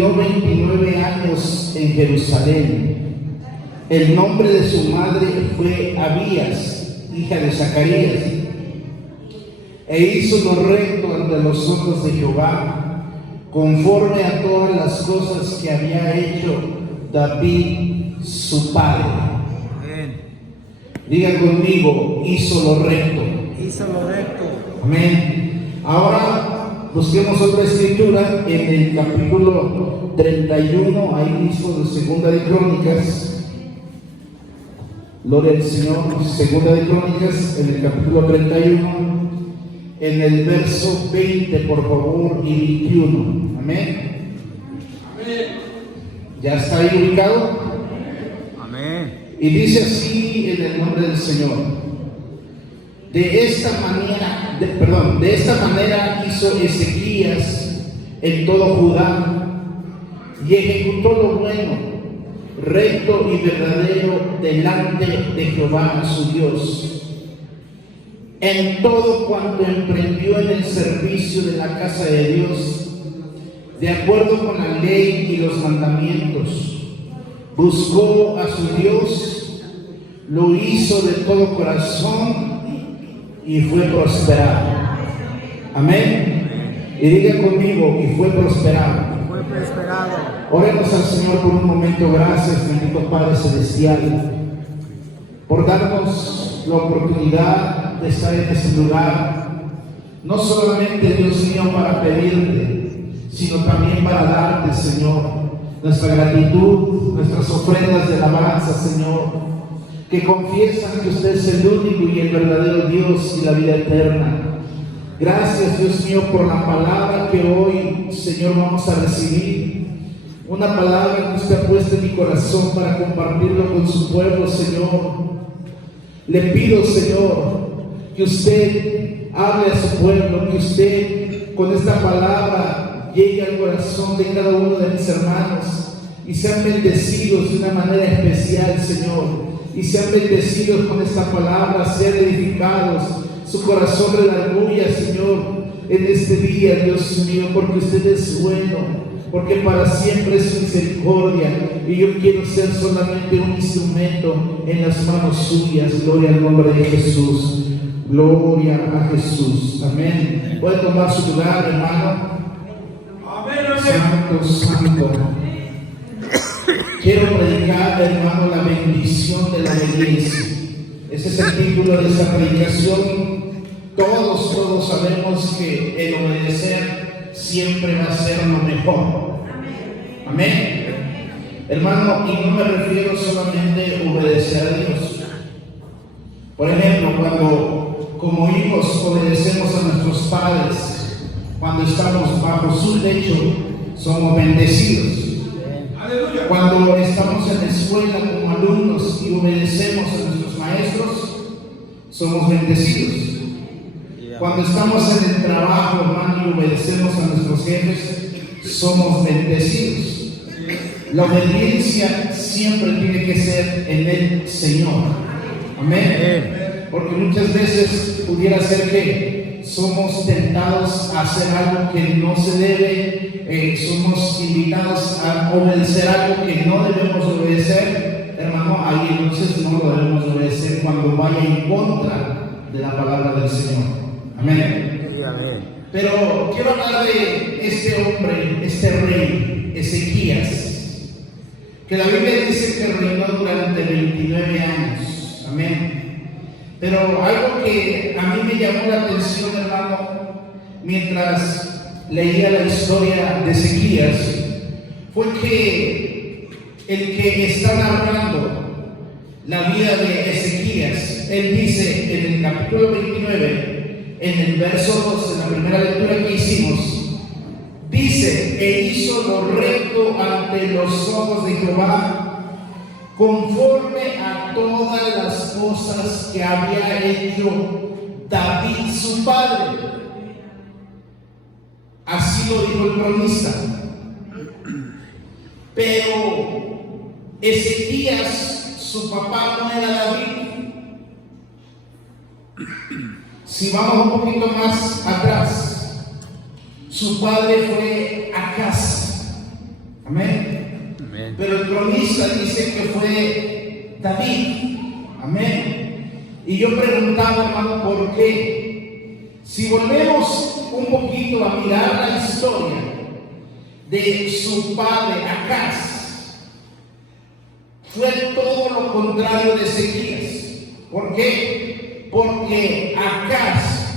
Vivió 29 años en Jerusalén. El nombre de su madre fue Abías, hija de Zacarías. E hizo lo recto ante los ojos de Jehová, conforme a todas las cosas que había hecho David, su padre. Amén. Diga conmigo, hizo lo recto. Hizo lo recto. Amén. Ahora busquemos otra escritura en el capítulo 31, ahí mismo de Segunda de Crónicas. Gloria al Señor. Segunda de Crónicas, en el capítulo 31. En el verso 20, por favor, y 21. Amén. Amén. ¿Ya está ahí ubicado? Amén. Y dice así en el nombre del Señor. De esta manera hizo Ezequías en todo Judá y ejecutó lo bueno, recto y verdadero delante de Jehová su Dios. En todo cuanto emprendió en el servicio de la casa de Dios, de acuerdo con la ley y los mandamientos, buscó a su Dios, lo hizo de todo corazón y fue prosperado. Amén. Y diga conmigo, y fue prosperado. Fue prosperado. Oremos al Señor por un momento. Gracias, bendito Padre Celestial, por darnos la oportunidad de estar en este lugar, no solamente, Dios mío, para pedirte, sino también para darte, Señor, nuestra gratitud, nuestras ofrendas de alabanza, Señor, que confiesan que usted es el único y el verdadero Dios y la vida eterna. Gracias, Dios mío, por la palabra que hoy, Señor, vamos a recibir. Una palabra que usted ha puesto en mi corazón para compartirlo con su pueblo, Señor. Le pido, Señor, que usted hable a su pueblo, que usted con esta palabra llegue al corazón de cada uno de mis hermanos y sean bendecidos de una manera especial, Señor, y sean bendecidos con esta palabra, sean edificados, su corazón redarguya, Señor, en este día, Dios mío, porque usted es bueno, porque para siempre es su misericordia, y yo quiero ser solamente un instrumento en las manos suyas. Gloria al nombre de Jesús. Gloria a Jesús. Amén. Puede tomar su lugar, hermano. Amén. Santo, santo. Quiero predicar, hermano, la bendición de la iglesia. Ese es el título de esta predicación. Todos sabemos que el obedecer siempre va a ser lo mejor. Amén. Hermano, y no me refiero solamente a obedecer a Dios. Por ejemplo, cuando como hijos obedecemos a nuestros padres, cuando estamos bajo su techo, somos bendecidos. Cuando estamos en la escuela como alumnos y obedecemos a nuestros maestros, somos bendecidos. Cuando estamos en el trabajo, hermano, y obedecemos a nuestros jefes, somos bendecidos. La obediencia siempre tiene que ser en el Señor. Amén. Porque muchas veces pudiera ser que somos tentados a hacer algo que no se debe, somos invitados a obedecer algo que no debemos obedecer, hermano, ahí entonces no lo debemos obedecer cuando vaya en contra de la palabra del Señor. Amén. Pero quiero hablar de este hombre, este rey, Ezequías, que la Biblia dice que reinó durante 29 años. Amén. Pero algo que a mí me llamó la atención, hermano, mientras leía la historia de Ezequías, fue que el que está narrando la vida de Ezequías, él dice en el capítulo 29, en el verso 2, en la primera lectura que hicimos, dice: e hizo lo recto ante los ojos de Jehová, conforme a todas las cosas que había hecho David su padre. Así lo dijo el cronista. Pero Ezequías, su papá, no era David. Si vamos un poquito más atrás, su padre fue Acaz. Amén. Amén. Pero el cronista dice que fue David. Amén. Y yo preguntaba, hermano, ¿por qué? Si volvemos un poquito a mirar la historia de su padre Acaz, fue todo lo contrario de Ezequías. ¿Por qué? Porque Acaz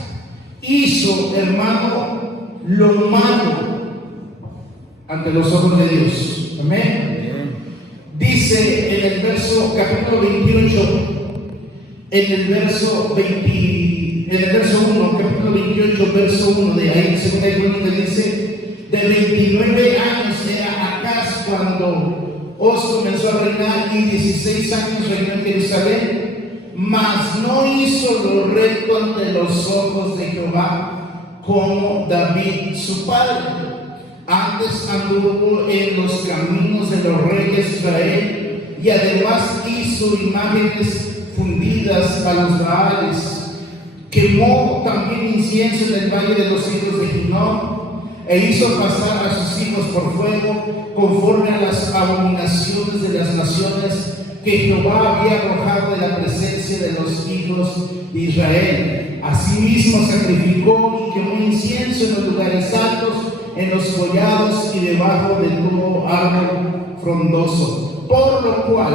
hizo, hermano, lo malo ante los ojos de Dios. Amén. Dice en el verso, capítulo 28, en el verso 1, capítulo 28, verso 1 de ahí, segunda y donde dice, de 29 años era Acaz cuando Os comenzó a reinar y 16 años reinó en Jerusalén, mas no hizo lo recto ante los ojos de Jehová como David su padre. Antes anduvo en los caminos de los reyes de Israel y además hizo imágenes fundidas a los Baales. Quemó también incienso en el valle de los hijos de Hinnom e hizo pasar a sus hijos por fuego conforme a las abominaciones de las naciones que Jehová había arrojado de la presencia de los hijos de Israel. Asimismo sacrificó y quemó incienso en los lugares altos, en los collados y debajo de todo árbol frondoso, por lo cual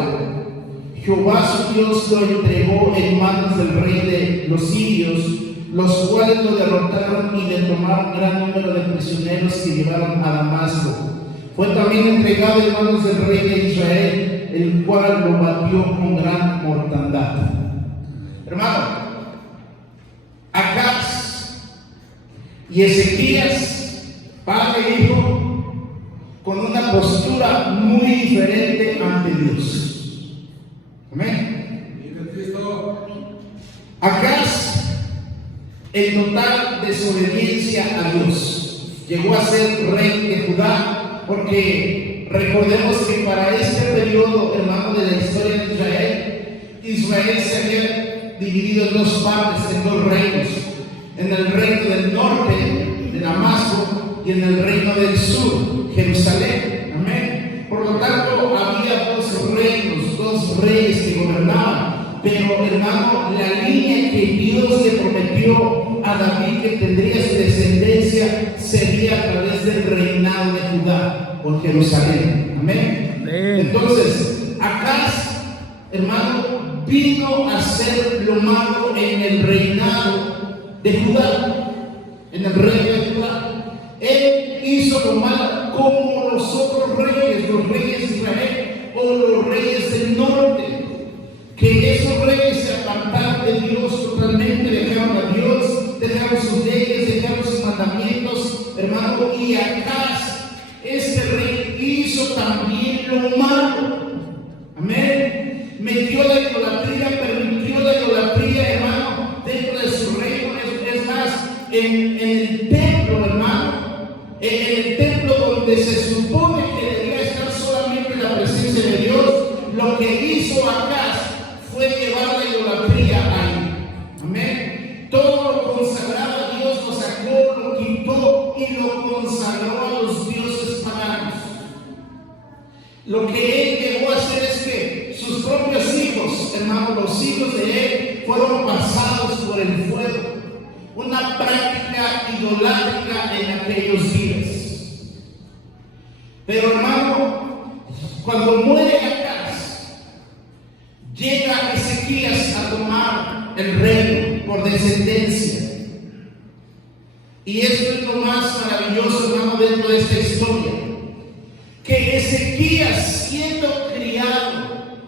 Jehová su Dios lo entregó en manos del rey de los sirios, los cuales lo derrotaron y le tomaron gran número de prisioneros que llevaron a Damasco. Fue también entregado en manos del rey de Israel, el cual lo batió con gran mortandad. Hermano, Acaz y Ezequías, padre e hijo, con una postura muy diferente ante Dios. Amén. Acaz, en total desobediencia a Dios, llegó a ser rey de Judá, porque recordemos que para este periodo, hermano, de la historia de Israel se había dividido en dos partes, en dos reinos: en el reino del norte, de Damasco, y en el reino del sur, Jerusalén. Amén. Por lo tanto, había dos reinos, dos reyes que gobernaban. Pero, hermano, la línea que Dios le prometió a David que tendría su descendencia sería a través del reinado de Judá por Jerusalén. Amén. Entonces, Acaz, hermano, vino a hacer lo malo en el reinado de Judá, en el reino de Judá. Él hizo lo malo como los otros reyes, los reyes de Israel o los reyes del norte, que esos reyes se apartaron de Dios totalmente, dejaron a Dios, dejaron sus leyes, dejaron sus mandamientos, hermano. Y Acaz, este rey, hizo también lo malo. Amén. Metió la idolatría, permitió la idolatría, hermano, dentro de su reino. Es más, en el templo, hermano, en el templo donde se supone que debía estar solamente la presencia de Dios, lo que hizo Acaz fue llevar la idolatría ahí. Amén. Todo lo consagrado a Dios lo sacó, lo quitó y lo consagró a los dioses paganos. Lo que él llegó a hacer es que sus propios hijos, hermano, los hijos de él, fueron pasados por el fuego. Una práctica idolátrica en aquellos días. Pero, hermano, cuando muere Acaz, llega Ezequías a tomar el reino por descendencia. Y esto es lo más maravilloso, hermano, dentro de esta historia. Que Ezequías, siendo criado,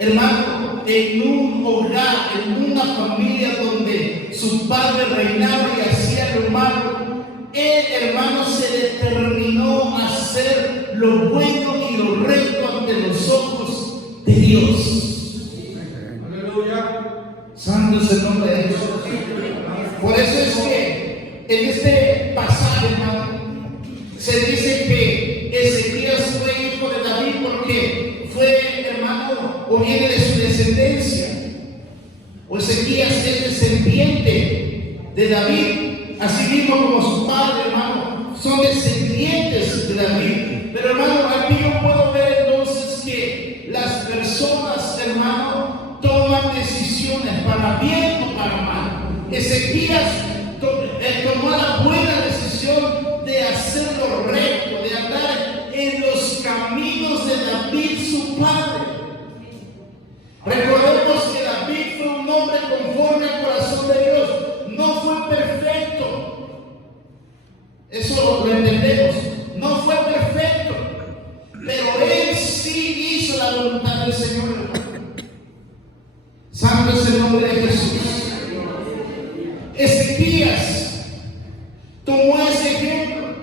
hermano, en un hogar, en una familia donde su padre reinaba y hacía lo malo, él, hermano, se determinó a hacer lo bueno y lo recto ante los ojos de Dios. Aleluya. Santo es el nombre de Dios. Por eso es que en este pasaje, hermano, se dice que Ezequías fue hijo de David porque fue, hermano, o viene de su descendencia. O Ezequías es descendiente de David, así mismo como su padre, hermano, son descendientes de David. Pero, Ezequías tomó la buena decisión de hacer lo recto, de andar en los caminos de David, su padre. Recordemos que David fue un hombre conforme al corazón de Dios. No fue perfecto. Eso lo entendemos. No fue perfecto. Pero él sí hizo la voluntad del Señor. Santo es el nombre de Jesús. Ezequías tomó ese ejemplo.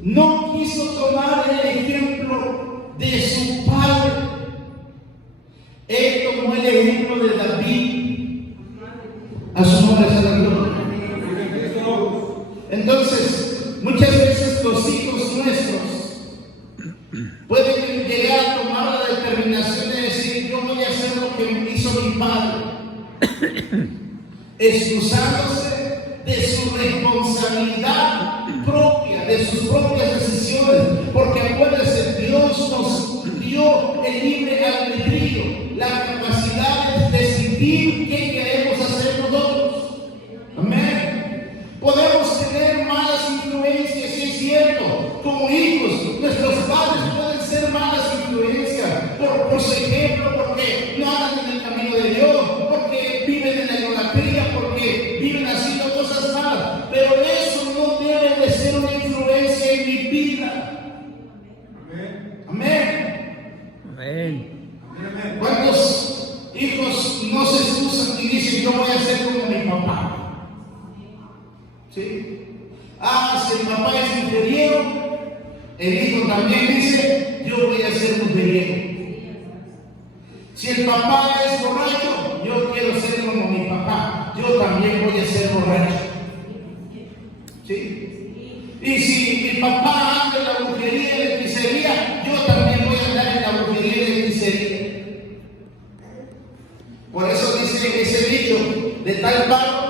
No quiso tomar el ejemplo de su padre. Él tomó el ejemplo de David. A su nombre sea la gloria. Entonces, muchas veces los hijos nuestros pueden llegar a tomar la determinación de decir: yo voy a hacer lo que hizo mi padre, excusándose de su responsabilidad propia, de sus propias decisiones, porque acuérdense, Dios nos dio el libre albedrío, la capacidad de decidir qué queremos hacer nosotros. Amén. Podemos tener malas influencias, sí es cierto, como hijos. Nuestros padres pueden ser malas influencias por su ejemplo, porque no andan en el camino de Dios, porque viven en la idolatría, porque viven haciendo cosas malas. Pero eso no debe de ser una influencia en mi vida. Amén. Amén. ¿Cuántos hijos no se excusan y dicen: yo voy a ser como mi papá? ¿Sí? Si el papá es mujeriego, el hijo también dice: yo voy a ser mujeriego. Si el papá es borracho, yo quiero ser como mi papá, yo también voy a ser borracho. ¿Sí? Y si mi papá anda en la brujería de hechicería, yo también voy a andar en la brujería de hechicería. Por eso dice ese dicho: de tal palo,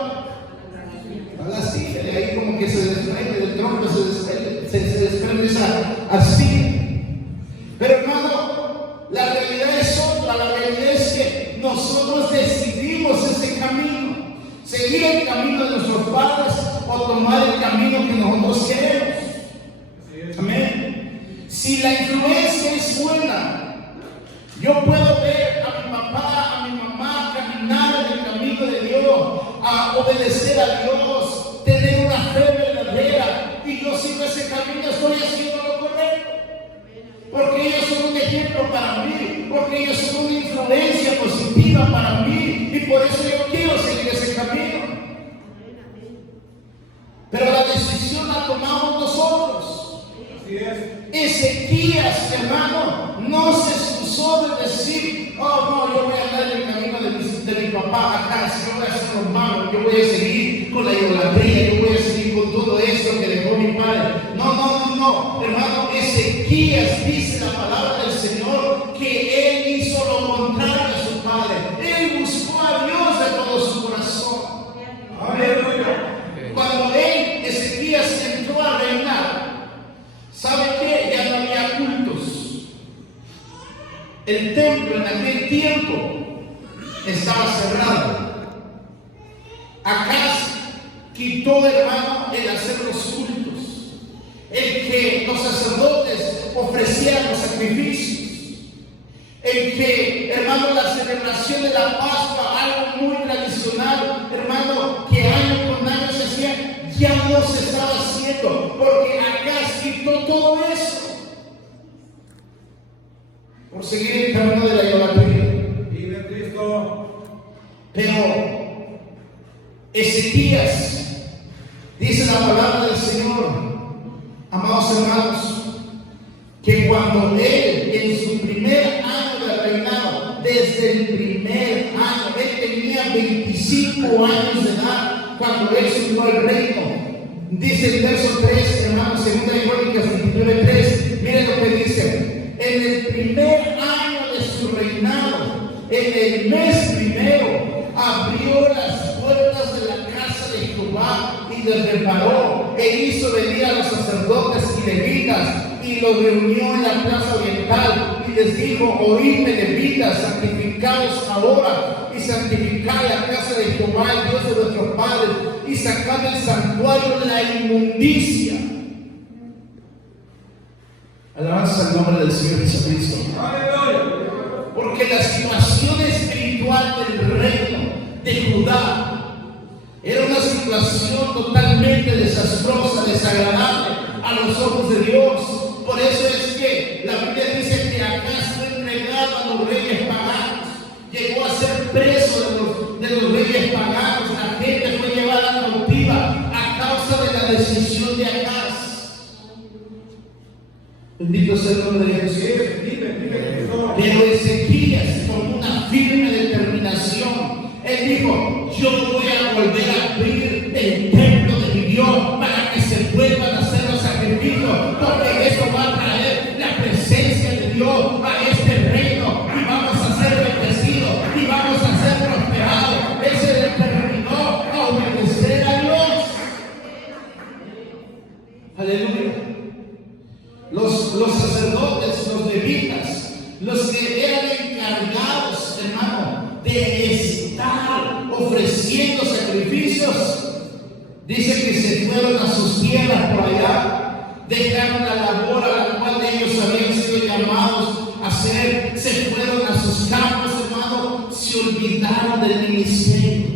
así, de ahí como que se desprende del tronco, se desprende esa así. Pero hermano, la realidad es otra. La realidad es que nosotros decidimos ese camino, seguir el camino de nuestros padres o tomar el camino que nosotros queremos. Amén. Si la influencia es buena, yo puedo ver a mi papá, a mi mamá caminar en el camino de Dios, a obedecer a Dios, tener una fe verdadera, y yo sigo ese camino, estoy haciendo lo correcto, porque ellos son un ejemplo para mí, porque ellos son una influencia positiva para mí, y por eso yo quiero seguir ese camino. Pero la decisión la tomamos nosotros. Así es. Ezequías, hermano, no se excusó de decir: oh no, yo voy a andar en el camino de mi papá acá, yo voy a ser normal, yo voy a seguir con la idolatría, yo voy a seguir con todo esto que dejó mi padre. No, hermano, Ezequías, dice la palabra del Señor, que él hizo lo contrario a su padre. Él buscó a Dios de todo su corazón. Aleluya. Cuando Ezequías entró a reinar, ¿sabe qué? Ya no había cultos. El templo en aquel tiempo estaba cerrado. Acaz quitó, hermano, el hacer los cultos, el que los sacerdotes ofrecieran los sacrificios, el que, hermano, la celebración de la Pascua, algo muy tradicional, hermano, que año con año se hacía, ya no se estaba haciendo, porque Acaz quitó todo eso por seguir el camino de la idolatría. Vive Cristo. Pero Ezequías, dice la palabra del Señor, amados hermanos, que cuando él, en su primer año de reinado, desde el primer año, él tenía 25 años de edad cuando él subió al reino. Dice el verso 3, hermanos, 2 Crónicas 29:3, miren lo que dice: en el primer año de su reinado, en el mes primero, abrió las puertas de la casa de Jehová y les reparó, e hizo venir a los sacerdotes y levitas, y los reunió en la plaza oriental, y les dijo: oídme, levitas, santificaos ahora y santificad la casa de Jehová, el Dios de vuestros padres, y sacad del santuario la inmundicia. Alabanza al nombre del Señor Jesucristo. Porque la situación espiritual del reino de Judá era una situación totalmente desastrosa, desagradable a los ojos de Dios. Por eso es que la Biblia dice que Acaz fue entregado a los reyes paganos, llegó a ser preso de los reyes paganos. La gente fue llevada cautiva a causa de la decisión de Acaz. Bendito sea el nombre de Jesús. Pero Ezequías tomó una firme determinación. Él dijo: yo voy a volver a abrir el templo de mi Dios para que se vuelvan a hacer los sacrificios, porque eso va a traer la presencia de Dios a este reino, y vamos a ser bendecidos y vamos a ser prosperados. Él se determinó a obedecer a Dios. Aleluya. Los sacerdotes, los levitas, los que eran encargados, hermano, de estar ofreciendo sacrificios, dice que se fueron a sus tierras por allá, dejaron la labor a la cual ellos habían sido llamados a hacer, se fueron a sus campos, hermano, se olvidaron del ministerio.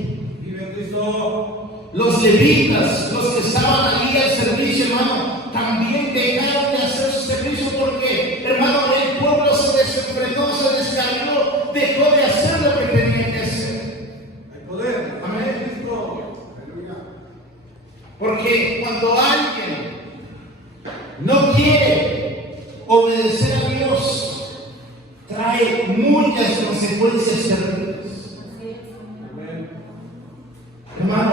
Los levitas, los que estaban allí al servicio, hermano, también dejaron de hacer su servicio porque, hermano, el pueblo se desenfrenó, se descarrió, dejó de hacer lo que tenía que hacer. Hay poder. Amén. Porque cuando alguien no quiere obedecer a Dios, trae muchas consecuencias terribles. Hermano,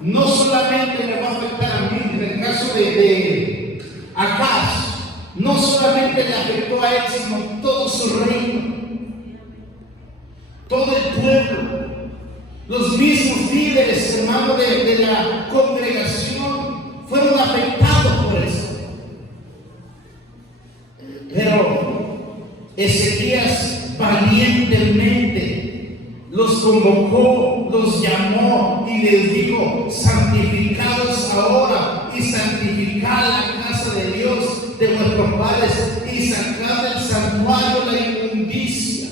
no solamente me va a afectar a mí. En el caso de Acaz, no solamente le afectó a él, sino todo su reino, todo el pueblo, los mismos líderes, hermano, de la congregación fueron afectados por eso. Pero Ezequías valientemente los convocó, los llamó y les dijo: santificados ahora y santificad la casa de Dios de vuestros padres y sacad del santuario la inmundicia.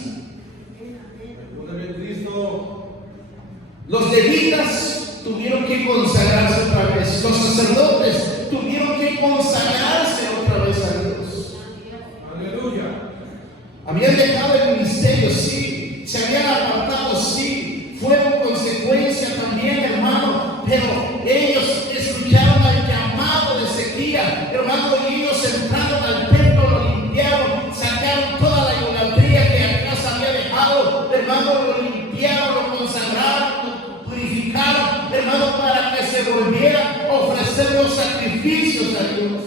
Los levitas tuvieron que consagrarse otra vez, los sacerdotes tuvieron que consagrarse otra vez a Dios. Aleluya. Habían dejado el ministerio, sí, se habían apartado, sí, fueron consecuencia también, hermano, pero ellos escucharon al llamado de Ezequías, hermano, y ellos entraron al templo, lo limpiaron, sacaron toda la idolatría que Acaz había dejado, hermano, lo limpiaron, lo consagraron, lo purificaron, hermano, para que se volviera a ofrecer los sacrificios a Dios,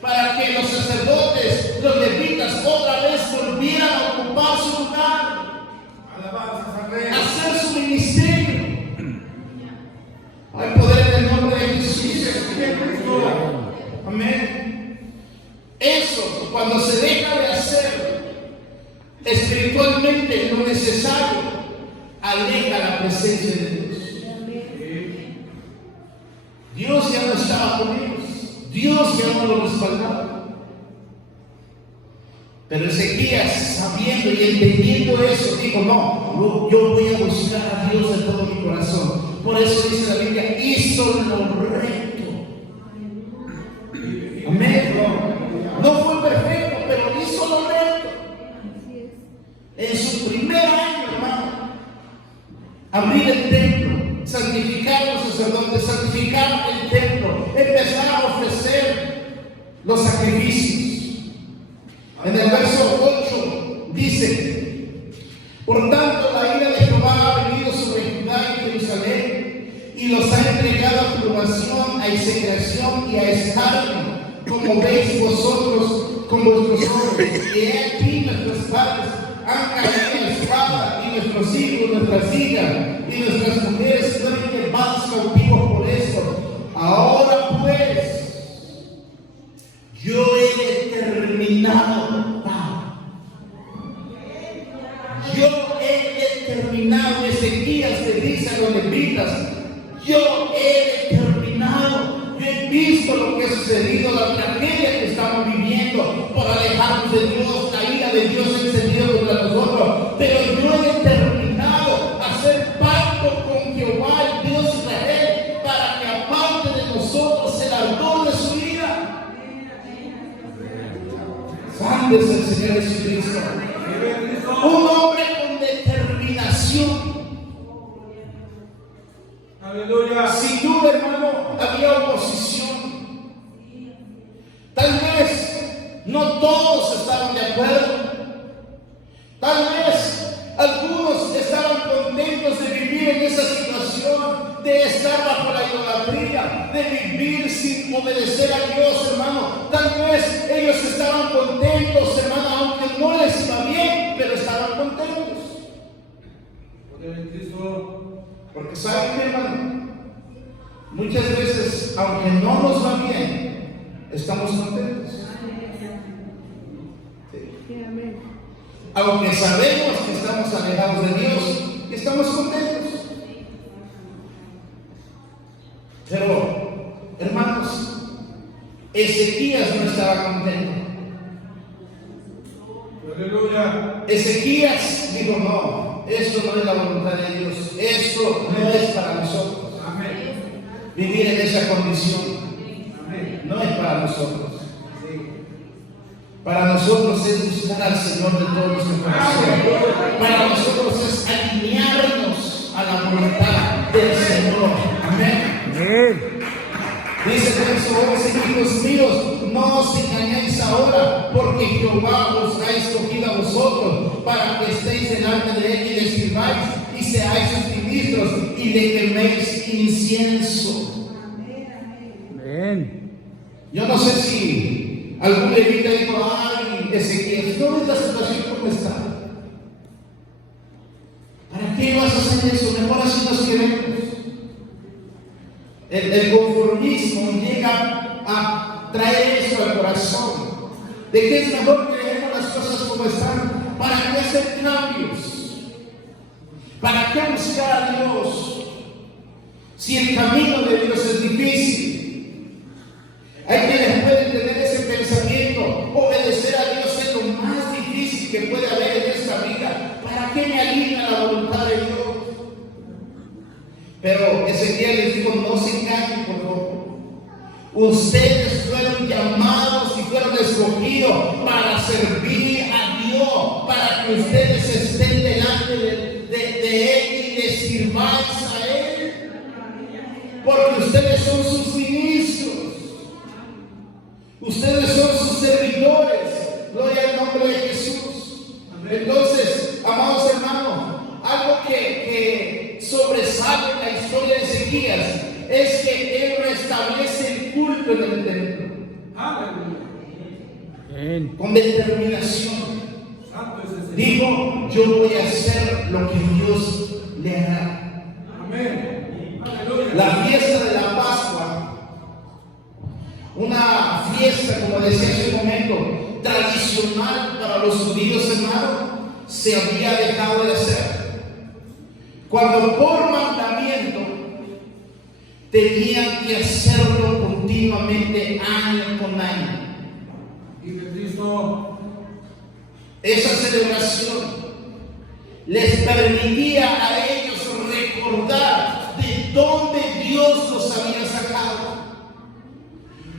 para que los sacerdotes, los levitas, otra vez volvieran a ocupar su lugar, a hacer su ministerio. Hay poder en el nombre de Jesús. Amén. Eso, cuando se deja de hacer espiritualmente lo necesario, aleja la presencia de Dios. Dios ya no estaba con ellos, Dios ya no lo respaldaba. Pero Ezequías, sabiendo y entendiendo eso, dijo: no, yo voy a buscar a Dios de todo mi corazón. Por eso dice la Biblia: hizo lo recto. Amén. No fue perfecto, pero hizo lo recto. En su primer año, hermano, abrir el templo, santificar a los sacerdotes, santificar el templo, empezar a ofrecer los sacrificios. En el verso 8 dice: por tanto, la ira de Jehová ha venido sobre Judá y Jerusalén, y los ha entregado a turbación, a execración y a escarnio, como veis vosotros con vuestros ojos. Y he aquí nuestros padres han caído en la espada, y nuestros hijos, nuestras hijas y nuestras mujeres fueron llevados cautivos por esto. Ahora pues, yo he determinado de Dios, la ira de Dios ha encendido contra nosotros, pero yo he determinado hacer pacto con Jehová, el Dios de Israel, para que aparte de nosotros el ardor de su ira. Santo es el Señor Jesucristo. Un hombre con determinación. Aleluya. Sin duda, hermano, había oposición. Tal vez no todos estaban de acuerdo. Tal vez algunos estaban contentos de vivir en esa situación, de estar bajo la idolatría, de vivir sin obedecer a Dios, hermano. Tal vez ellos estaban contentos, hermano, aunque no les iba bien, pero estaban contentos. Porque saben, hermano, muchas veces, aunque no nos va bien, estamos contentos. Sí. Aunque sabemos que estamos alejados de Dios, estamos contentos. Pero, hermanos, Ezequías no estaba contento. Aleluya. Ezequías dijo: no, esto no es la voluntad de Dios, esto no es para nosotros. Amén. Vivir en esa condición Amén. no es para nosotros. Para nosotros es buscar al Señor de todo nuestro corazón. Para nosotros es alinearnos a la voluntad del Señor. Amén. Dice el verso 11: hijos míos, no os engañéis ahora, porque Jehová os ha escogido a vosotros para que estéis delante de Él y le sirváis y seáis sus ministros y le queméis incienso. Amén. Yo no sé si algún levita dijo: ay, Ezequiel, ¿no ves la situación como está? ¿Para qué vas a hacer eso? Mejor así nos queremos. El conformismo llega a traer eso al corazón, de que es mejor que dejemos las cosas como están. ¿Para qué hacer cambios? ¿Para qué buscar a Dios si el camino de Dios es difícil? Hay quienes pueden tener ese pensamiento: obedecer a Dios es lo más difícil que puede haber en esta vida. ¿Para qué me alinea la voluntad de Dios? Pero Ezequiel les dijo: no se engañen, por favor. Ustedes fueron llamados y fueron escogidos para servir a Dios, para que ustedes estén delante de Él y les sirváis a Él, porque ustedes son sus ministros, ustedes son sus servidores. Gloria al nombre de Jesús. Entonces, amados hermanos, algo que sobresale en la historia de Ezequías es que él restablece el culto en el templo. Amén. Con determinación. Digo: yo voy a hacer lo que Dios le hará. Amén. La fiesta de la Pascua, una fiesta, como decía hace un momento, tradicional para los judíos, hermano, se había dejado de hacer. Cuando por mandamiento tenían que hacerlo continuamente, año con año. Y que Cristo, esa celebración les permitía a ellos recordar de dónde Dios los había sacado,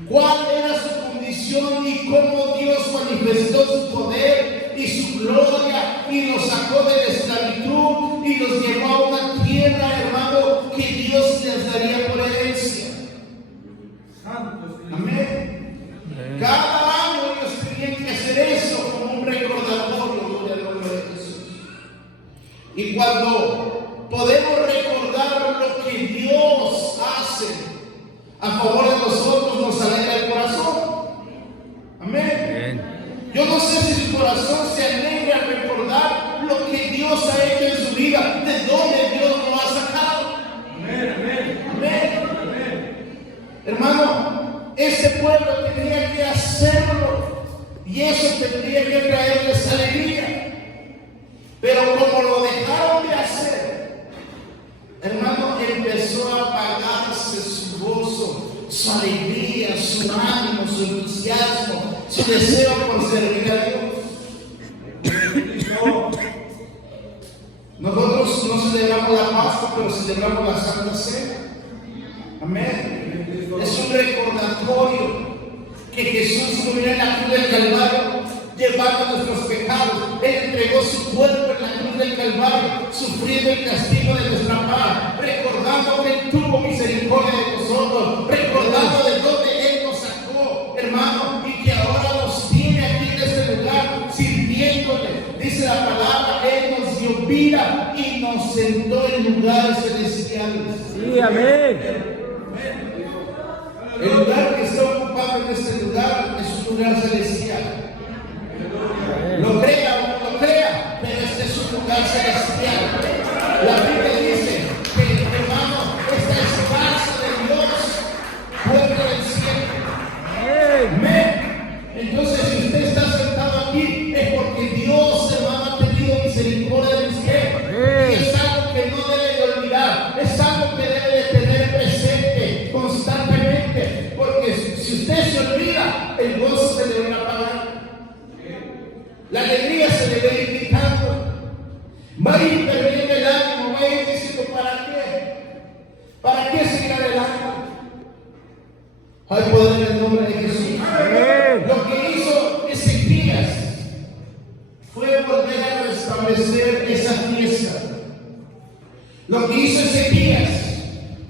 cuál era su condición y cómo Dios manifestó su poder y su gloria y los sacó de la esclavitud y los llevó a una tierra, hermano, que Dios les daría por herencia. Santo es Cristo. Amén. Cada año ellos tenían que hacer eso como un recordatorio, gloria al nombre de Jesús. Y cuando podemos recordar lo que Dios hace a favor de nosotros, nos alegra el corazón. Amén. Yo no sé si su corazón se alegra al recordar lo que Dios ha hecho en su vida, de dónde Dios lo ha sacado. Amén, amén. Amén. Hermano, ese pueblo tenía que hacerlo y eso tendría que traerles alegría. Pero como lo dejaron de hacer, hermano, empezó a apagarse su gozo, su alegría, su ánimo, su entusiasmo, su deseo por servir a Dios. celebramos la Pascua, pero celebramos la Santa Cena. Amén. Es un recordatorio que Jesús murió en la cruz del Calvario, llevando nuestros pecados. Él entregó su cuerpo en la cruz del Calvario, sufriendo el castigo de nuestra paz, recordando que Él tuvo misericordia de nosotros, recordando de dónde Él nos sacó, hermano, y que ahora nos tiene aquí en este lugar, sirviéndole. Dice la palabra, Él nos dio vida y nos sentó en lugares celestiales. Sí, amén. El lugar que está ocupado en este lugar es un lugar celestial. Lo crea o no lo crea, pero este es un lugar celestial. La Biblia dice que, hermano, esta es casa de Dios, puerta del cielo. Amén. Entonces, si usted está sentado aquí, es porque Dios, hermano, ha tenido misericordia de usted. Y es algo que no debe de olvidar, es algo que debe de tener presente constantemente, porque si usted se olvida, el gozo se le va a apagar. La alegría se le va a ir quitando. Va a ir perdiendo el ánimo, va a ir diciendo, ¿para qué? ¿Para qué seguir adelante? Hay poder en el nombre de Jesús. Lo que hizo Ezequías fue volver a restablecer esa fiesta. Lo que hizo Ezequías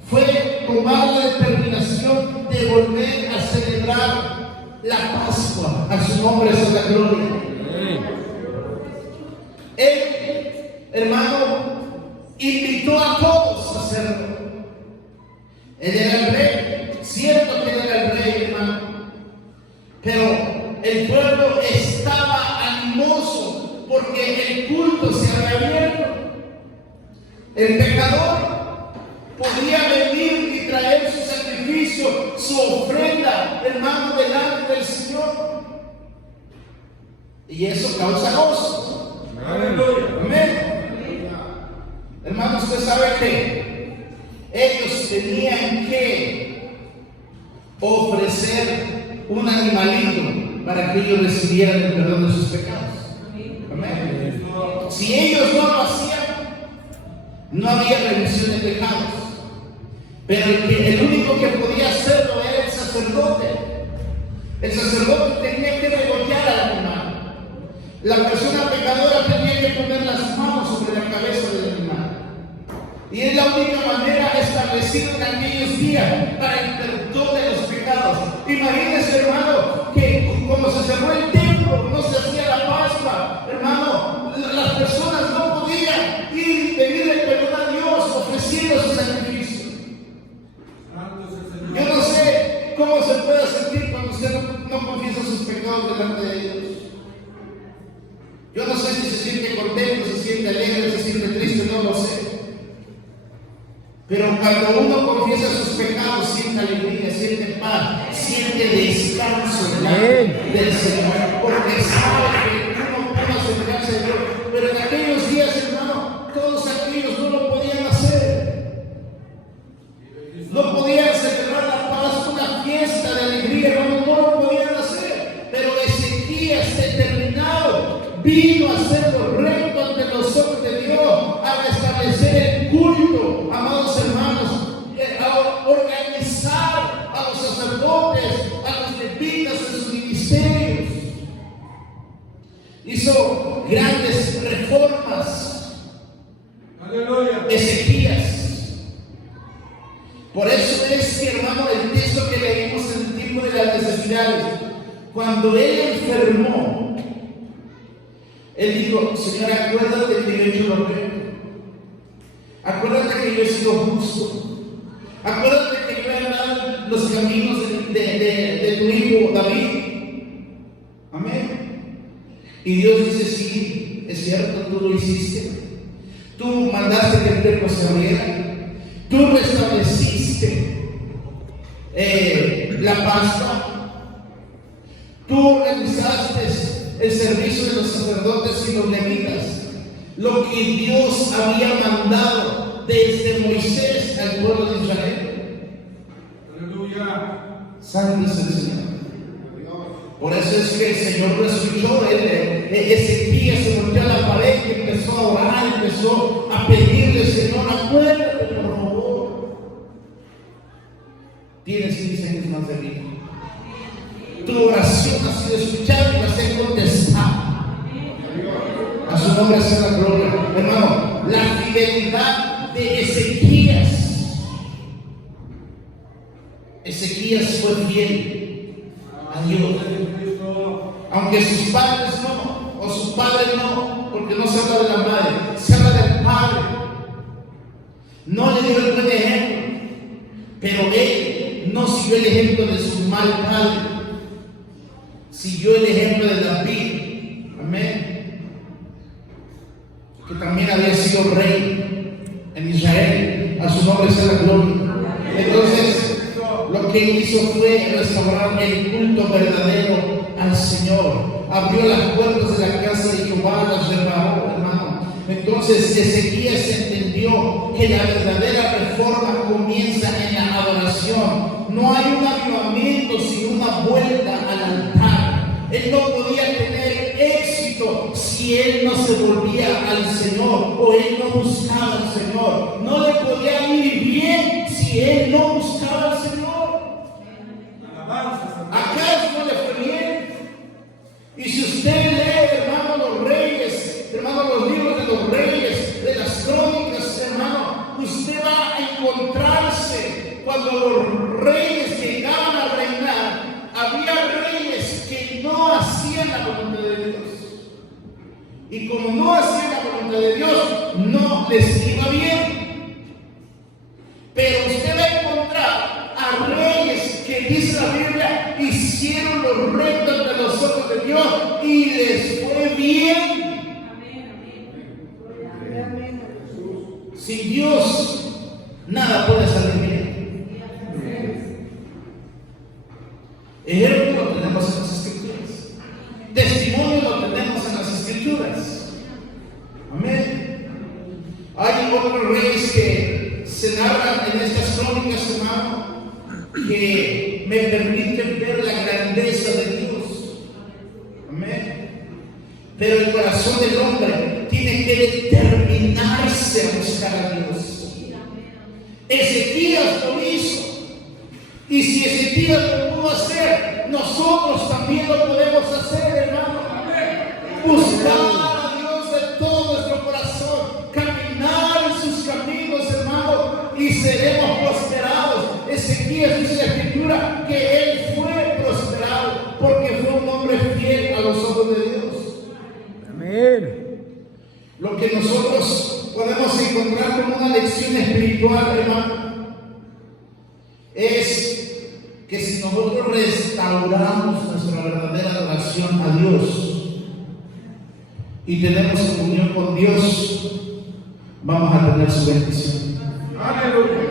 fue tomar la determinación de volver a celebrar la Pascua. A su nombre es la gloria. Él, hermano, invitó a todos a hacerlo. Él era el rey, cierto que era el rey, hermano, pero el pueblo estaba animoso porque el culto se había abierto. El pecador podía venir y traer su sacrificio, su ofrenda, hermano, delante del Señor, y eso causa gozo. Amén. Hermano, usted sabe que ellos tenían que ofrecer un animalito para que ellos recibieran el perdón de sus pecados. Amén. Si ellos no lo hacían, no había remisión de pecados. Pero el único que podía hacerlo era el sacerdote. El sacerdote tenía que degollar al animal. La persona pecadora tenía que poner las manos sobre la cabeza del animal. Y es la única manera establecida en aquellos días para el perdón de los pecados. Imagínense, hermano, que como se cerró el templo, no se hacía la Pascua, hermano, las personas no podían ir y pedir el perdón a Dios ofreciendo su sacrificio. Yo no sé cómo se puede sentir cuando usted no confiesa sus pecados delante de Dios. Yo no sé si se siente contento, se siente alegre, se siente triste, no lo sé. Pero cuando uno confiesa sus pecados, siente alegría, siente paz, siente descanso del Señor, porque sabe que uno puede acercarse a Dios. Pero en aquellos días, hermano, todos aquellos no lo podían hacer. No podían celebrar la Pascua, una fiesta de alegría, hermano, no lo podían hacer. Pero Ezequías, determinado, vino a hacer lo recto ante los ojos de Dios, a restablecer el culto, amados hermanos, a organizar a los sacerdotes, a los levitas en sus ministerios. Hizo grandes reformas. Aleluya. Ezequías. Por eso es que, hermano, el texto que leímos en el tiempo de las necesidades, cuando él enfermó, él dijo, Señor, acuérdate que yo he hecho lo recto. Acuérdate que yo he sido justo. Acuérdate que yo he andado los caminos de tu hijo David. Amén. Y Dios dice, sí, es cierto, tú lo hiciste. Tú mandaste que el templo se abriera. Tú restableciste la Pascua. Tú organizaste el servicio de los sacerdotes y los levitas, lo que Dios había mandado desde Moisés al pueblo de Israel. Aleluya. Santo es el Señor. Por eso es que el Señor lo escuchó. Ezequías se volvió a la pared y empezó a orar, empezó a pedirle: Señor, acuérdate, por favor. Tienes 15 años más de vida. Tu oración ha sido escuchada y va a ser contestada. A su nombre sea la gloria. Hermano, la fidelidad de Ezequías. Ezequías fue fiel a Dios. Aunque sus padres no, o su padre no, porque no se habla de la madre, se habla del padre. No le dio el buen ejemplo, pero él no siguió el ejemplo de su mal padre, siguió el ejemplo de David. Amén. Que también había sido rey en Israel. A su nombre sea la gloria. Entonces, lo que él hizo fue restaurar el culto verdadero al Señor. Abrió las puertas de la casa de Jehová, las reparó, hermano. Entonces Ezequías entendió que la verdadera reforma comienza en la adoración. No hay un avivamiento sin una vuelta al altar. Él no podía tener éxito si él no se volvía al Señor o él no buscaba al Señor. No le podía ir bien si él no buscaba al Señor. ¿Acaso no le fue bien? Y si usted lee, hermano, los reyes, hermano, los libros de los reyes, de las crónicas, hermano, usted va a encontrarse cuando los reyes llegaban a reinar, había reyes que no hacían la voluntad de Dios. Y como no hacían la voluntad de Dios, no les iba bien. Pero usted va a encontrar a reyes que, dice la Biblia, hicieron lo recto ante los ojos de Dios y les fue bien. Sin Dios nada puede salir bien. Ejemplo lo tenemos en las Escrituras. Testimonio lo tenemos en las Escrituras. Amén. Hay otros reyes que se narran en estas crónicas, hermano, que me permiten ver la grandeza de Dios. Amén. Pero el corazón del hombre tiene que determinarse a buscar a Dios. Ezequías lo hizo. Y si Ezequías lo pudo hacer, nosotros también lo podemos hacer, hermano. Buscar a Dios de todo nuestro corazón, caminar en sus caminos, hermano, y seremos prosperados. Ezequías dice la Escritura que él fue prosperado porque fue un hombre fiel a los ojos de Dios. Amén. Lo que nosotros podemos encontrar como una lección espiritual, hermano, es que si nosotros restauramos nuestra verdadera adoración a Dios y tenemos comunión con Dios, vamos a tener su bendición. Aleluya.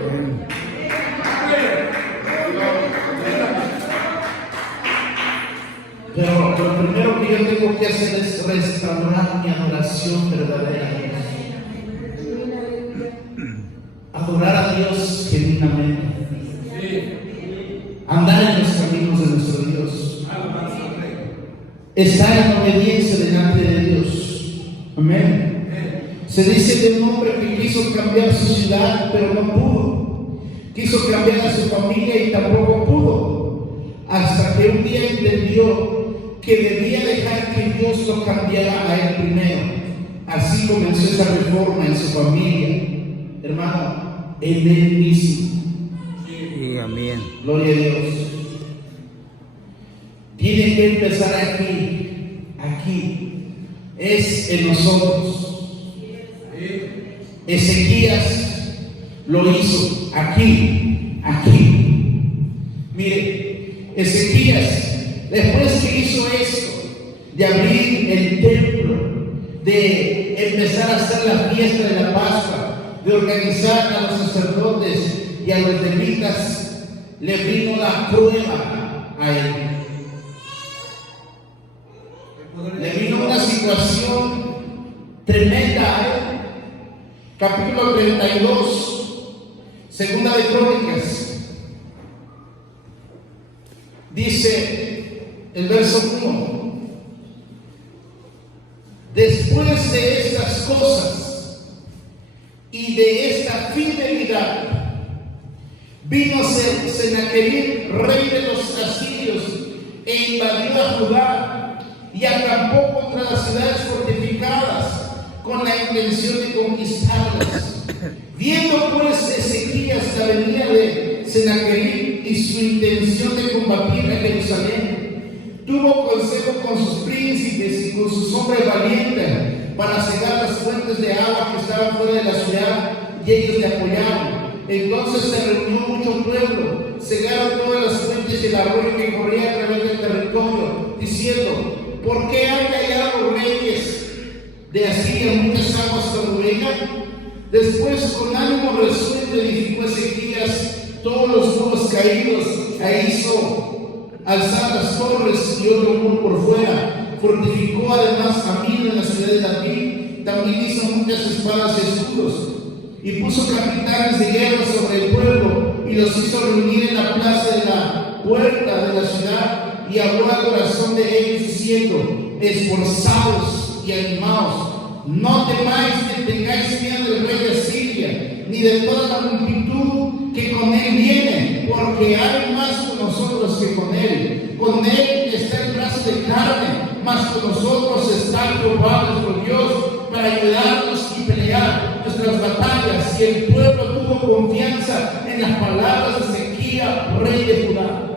Pero lo primero que yo tengo que hacer es restaurar mi adoración verdadera a Dios. Adorar a Dios genuinamente. Andar en los caminos de nuestro Dios. Estar en obediencia delante de Dios. Amén. Se dice de un hombre que quiso cambiar su ciudad, pero no pudo. Quiso cambiar a su familia y tampoco pudo. Hasta que un día entendió que debía dejar que Dios lo cambiara a él primero. Así comenzó esa reforma en su familia, hermano, en él mismo. Sí, amén. Gloria a Dios. Tiene que empezar aquí. Es en nosotros. Ezequías lo hizo aquí. Mire, Ezequías, después que hizo esto, de abrir el templo, de empezar a hacer la fiesta de la Pascua, de organizar a los sacerdotes y a los levitas, le vino la prueba a él. Le vino una situación tremenda a él. Capítulo 32, segunda de Crónicas. Dice: el verso 1. Después de estas cosas y de esta fidelidad, vino Sennacherib, rey de los asirios, e invadió a Judá y acampó contra las ciudades fortificadas con la intención de conquistarlas. Viendo pues Ezequías la venida de Sennacherib y su intención de combatir a Jerusalén, tuvo consejo con sus príncipes y con sus hombres valientes para cegar las fuentes de agua que estaban fuera de la ciudad, y ellos le apoyaron. Entonces se reunió mucho pueblo, cegaron todas las fuentes del arroyo que corría a través del territorio, diciendo: ¿por qué han callado reyes de Asiria muchas aguas turbulentas? Después, con ánimo resuelto, edificó Ezequías todos los muros caídos, e hizo alzar las torres y otro muro por fuera. Fortificó además a Milo en la ciudad de David. También hizo muchas espadas y escudos, y puso capitanes de guerra sobre el pueblo, y los hizo reunir en la plaza de la puerta de la ciudad, y habló al corazón de ellos diciendo: esforzaos y animaos, no temáis que tengáis miedo del rey de Asiria, ni de toda la multitud que con él viene, porque hay más con nosotros que con él. Con él está el brazo de carne, mas con nosotros está Jehová nuestro Dios para ayudarnos y pelear nuestras batallas. Y el pueblo tuvo confianza en las palabras de Ezequías, rey de Judá.